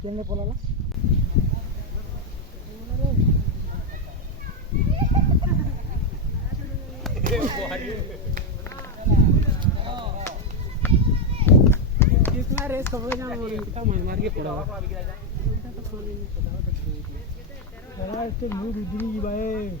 ¿Quién le pone la? कितना race cover ना वो इनका मार के पड़ा यार इसके मूड उधरी की भाई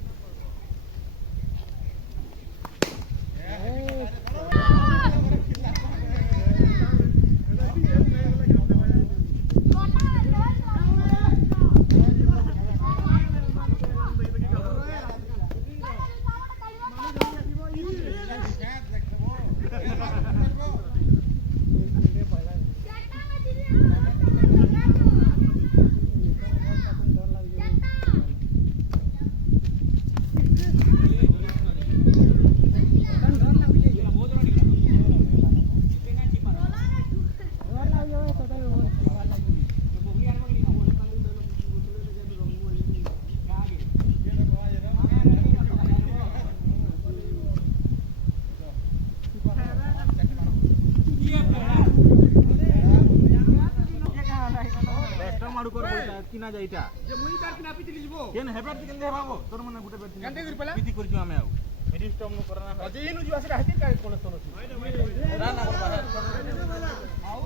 কিনা যাইটা যে মুই তার কিনা পিতি লিজবো কেন হেবাত কেন হেবাবো তোর মনে গুটে বেতি কান্তে করি পলা পিতি করিছো আমি আউ এডিস্টম ন করনা আজি ইনু জিবা সেটা হাতি কাই কোন তোলো না না বল আউ